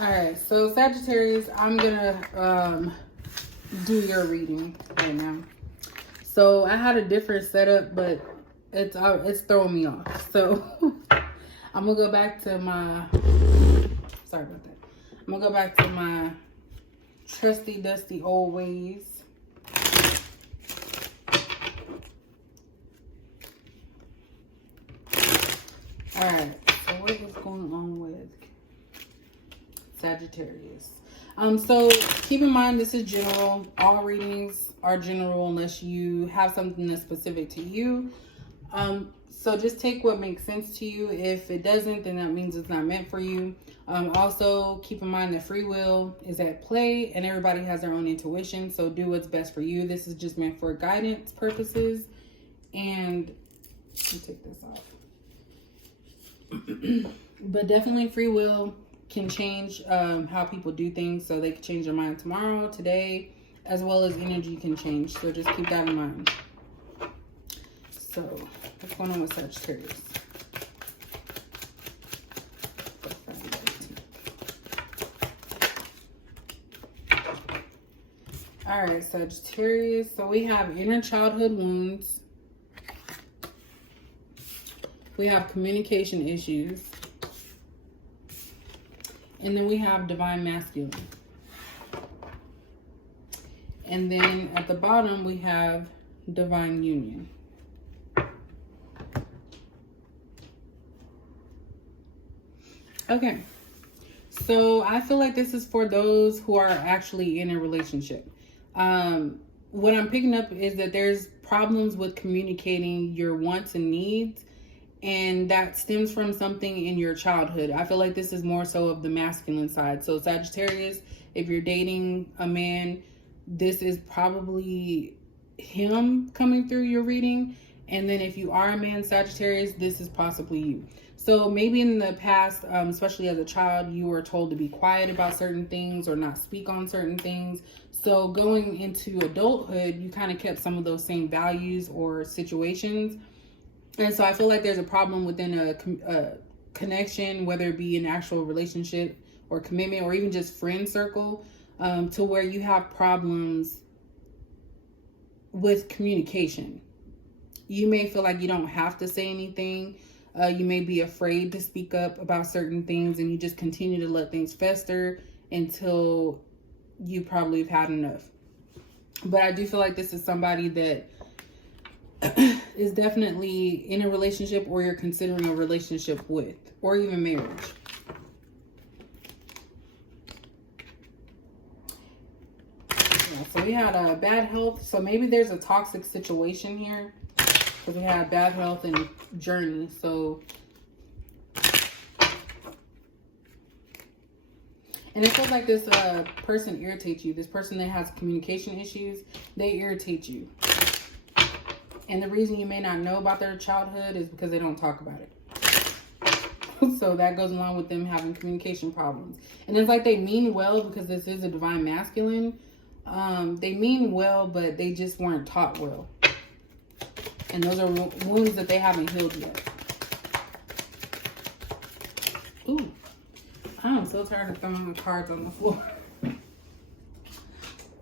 All right, so Sagittarius, I'm gonna do your reading right now. So I had a different setup, but it's throwing me off. So I'm gonna go back to my, sorry about that. I'm gonna go back to my trusty dusty old ways. All right, so what is going on with Sagittarius? So keep in mind, this is general. All readings are general unless you have something that's specific to you. So just take what makes sense to you. If it doesn't, then that means it's not meant for you. Also keep in mind that free will is at play and everybody has their own intuition. So do what's best for you. This is just meant for guidance purposes. And let me take this off. But definitely free will can change how people do things. So they can change their mind tomorrow, today, as well as energy can change. So just keep that in mind. So what's going on with Sagittarius? All right, Sagittarius. So we have inner childhood wounds. We have communication issues. And then we have divine masculine. And then at the bottom, we have divine union. Okay. So I feel like this is for those who are actually in a relationship. What I'm picking up is that there's problems with communicating your wants and needs. And that stems from something in your childhood. I feel like this is more so of the masculine side. So Sagittarius, if you're dating a man, this is probably him coming through your reading. And then if you are a man, Sagittarius, this is possibly you. So maybe in the past, especially as a child, you were told to be quiet about certain things or not speak on certain things. So going into adulthood, you kind of kept some of those same values or situations. And so I feel like there's a problem within a connection, whether it be an actual relationship or commitment or even just friend circle, to where you have problems with communication. You may feel like you don't have to say anything. You may be afraid to speak up about certain things and you just continue to let things fester until you probably have had enough. But I do feel like this is somebody that is definitely in a relationship or you're considering a relationship with, or even marriage. Yeah, so we had bad health. So maybe there's a toxic situation here because we had bad health and journey. So, and it feels like this person irritates you. This person that has communication issues, they irritate you. And the reason you may not know about their childhood is because they don't talk about it. So that goes along with them having communication problems. And it's like they mean well because this is a divine masculine. They mean well, but they just weren't taught well. And those are wounds that they haven't healed yet. Ooh, I'm so tired of throwing my cards on the floor.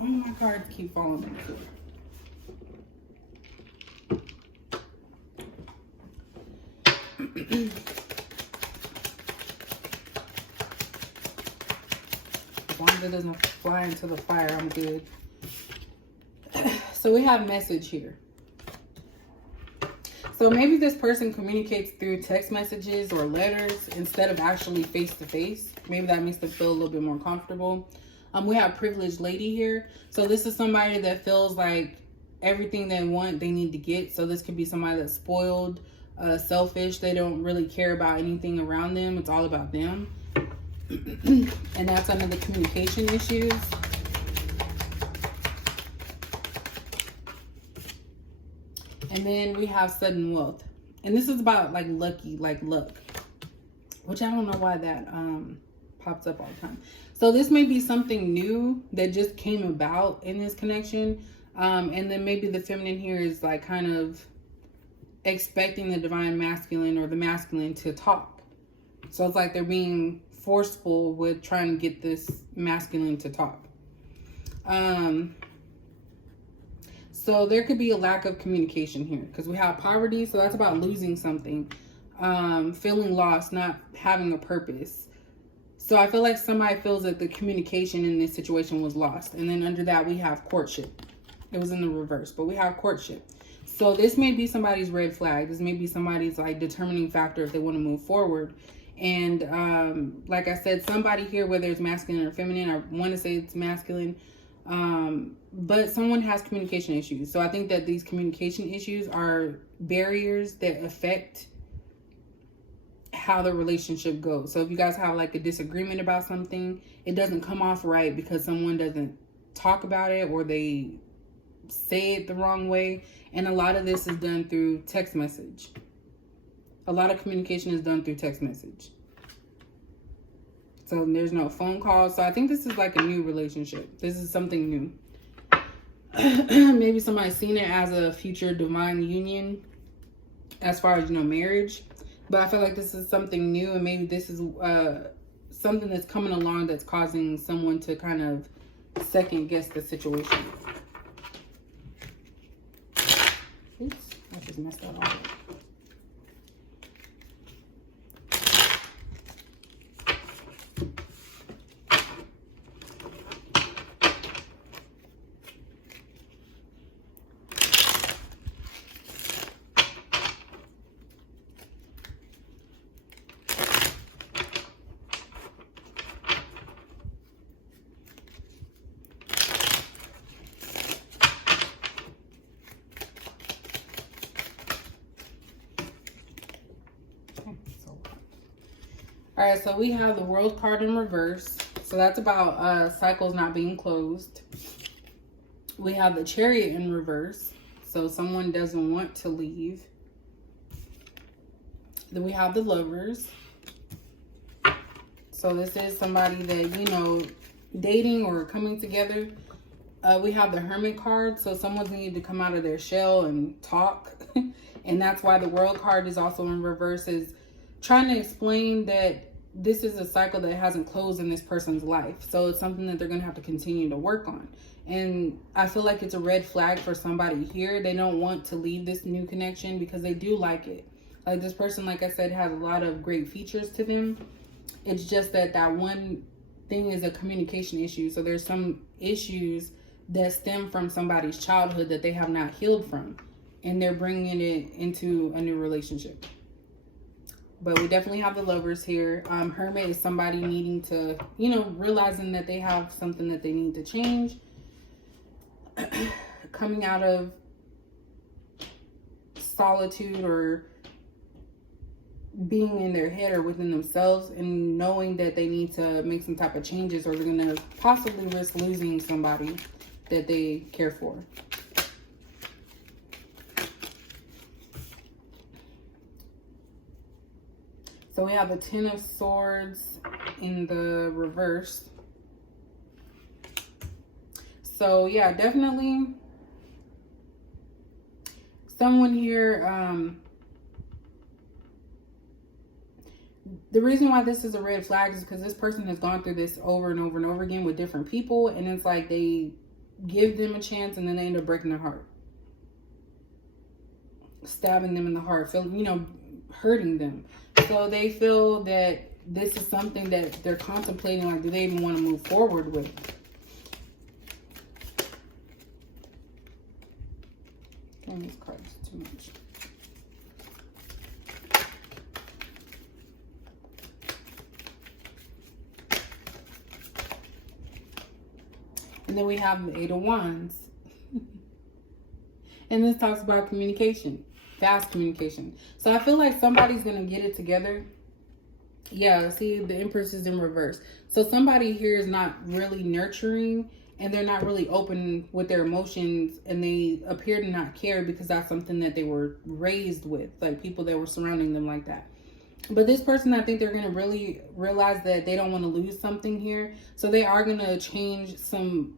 All my cards keep falling on the floor. As long as it doesn't fly into the fire, I'm good. So we have message here. So maybe this person communicates through text messages or letters instead of actually face to face. Maybe that makes them feel a little bit more comfortable. We have privileged lady here. So this is somebody that feels like everything they want, they need to get. So this could be somebody that's spoiled, selfish. They don't really care about anything around them. It's all about them. And that's under the communication issues. And then we have sudden wealth. And this is about like lucky, like luck. Which I don't know why that pops up all the time. So this may be something new that just came about in this connection. And then maybe the feminine here is like kind of expecting the divine masculine or the masculine to talk. So it's like they're being forceful with trying to get this masculine to talk. So there could be a lack of communication here because we have poverty. So that's about losing something, feeling lost, not having a purpose. So I feel like somebody feels that the communication in this situation was lost. And then under that, we have courtship. It was in the reverse, but we have courtship. So this may be somebody's red flag. This may be somebody's like determining factor if they want to move forward. And like I said, somebody here, whether it's masculine or feminine, I want to say it's masculine, but someone has communication issues. So I think that these communication issues are barriers that affect how the relationship goes. So if you guys have like a disagreement about something, it doesn't come off right because someone doesn't talk about it or they say it the wrong way. And a lot of this is done through text message. A lot of communication is done through text message. So there's no phone calls. So I think this is like a new relationship. This is something new. Maybe somebody's seen it as a future divine union as far as, marriage. But I feel like this is something new, and maybe this is something that's coming along that's causing someone to kind of second guess the situation. Oops, I just messed that all up. All right, so we have the World card in reverse. So that's about cycles not being closed. We have the Chariot in reverse. So someone doesn't want to leave. Then we have the Lovers. So this is somebody that, dating or coming together. We have the Hermit card. So someone's needed to come out of their shell and talk. And that's why the World card is also in reverse, is trying to explain that this is a cycle that hasn't closed in this person's life. So it's something that they're going to have to continue to work on. And I feel like it's a red flag for somebody here. They don't want to leave this new connection because they do like it. Like this person, like I said, has a lot of great features to them. It's just that one thing is a communication issue. So there's some issues that stem from somebody's childhood that they have not healed from. And they're bringing it into a new relationship. But we definitely have the Lovers here. Hermit is somebody needing to, realizing that they have something that they need to change. Coming out of solitude or being in their head or within themselves and knowing that they need to make some type of changes, or they're going to possibly risk losing somebody that they care for. So we have the Ten of Swords in the reverse. So yeah, definitely someone here, the reason why this is a red flag is because this person has gone through this over and over and over again with different people, and it's like they give them a chance and then they end up breaking their heart, stabbing them in the heart, hurting them. So they feel that this is something that they're contemplating, like, do they even want to move forward with? These cards too much. And then we have the Eight of Wands. And this talks about communication. Fast communication. So I feel like somebody's going to get it together. Yeah, see, the Empress is in reverse. So somebody here is not really nurturing, and they're not really open with their emotions, and they appear to not care because that's something that they were raised with, like people that were surrounding them like that. But this person, I think they're going to really realize that they don't want to lose something here. So they are going to change some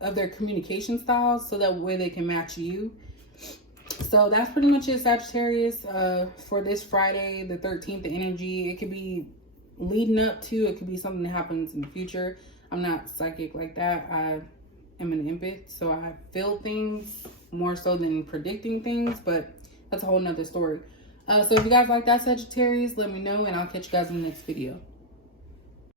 of their communication styles so that way they can match you. So that's pretty much it, Sagittarius, for this Friday, the 13th, the energy. It could be leading up to. It could be something that happens in the future. I'm not psychic like that. I am an empath, so I feel things more so than predicting things, but that's a whole nother story. So if you guys like that, Sagittarius, let me know, and I'll catch you guys in the next video.